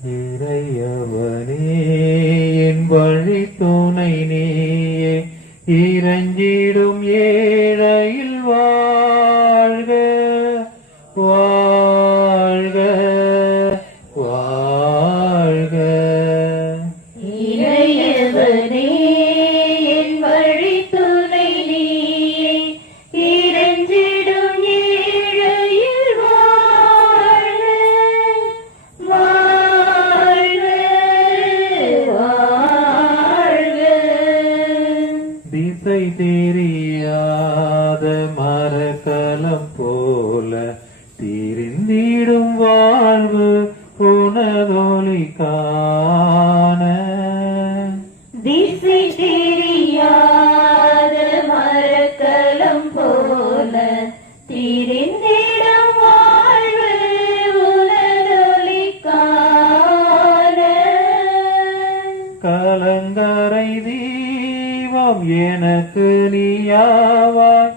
இறையவனே என் வழி துணை நீயே இறஞ்சி மரக்கலம் போல திரிந்திடும் வாழ்வு உனதொலி காண. திசை தெரியாத மரக்கலம் போல திரிந்திடும் வாழ்வு உலகொலி காண. கலங்கரை தீபம் எனக்கு நீயாவாய்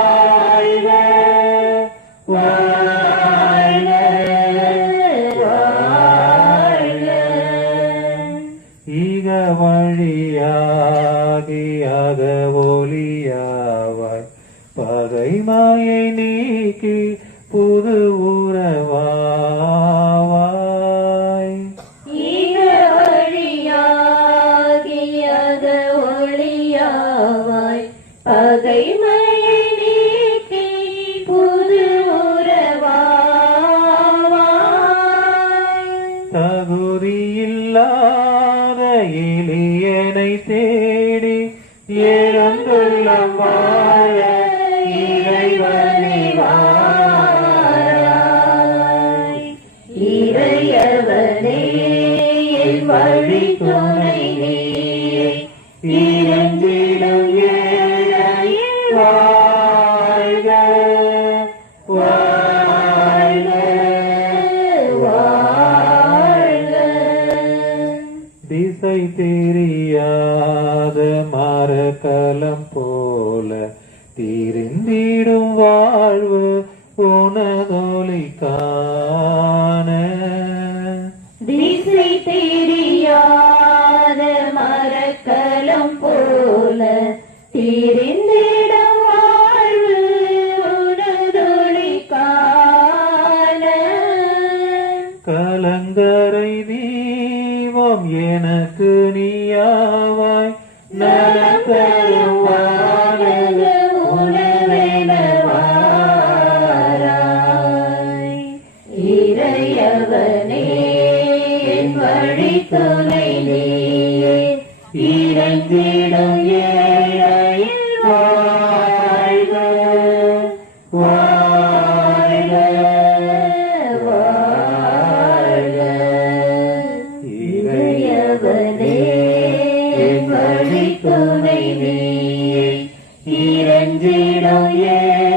பகைமாயை நீக்கி புது உறவாவாய். ஈக வழியாகியத ஒளியாவாய். பகைமையை நீக்கி புது உறவாவாய். தகுதியில்லாத எளியனை தேடி இழந்துள்ள வாழ வழி துணை நீயே ஏழை வாழ்க வாழ்க வாழ்க. திசை தெரியாத மரக்கலம் போல திரிந்திடும் வாழ்வு உனதொலி காண. திசை தெரியாத கலங்கரை எனக்கு நீயாவாய். நலத்தரும் வானக இறையவனே என் வழித்துணை ஏழையில் வாழ்க Indeed, oh.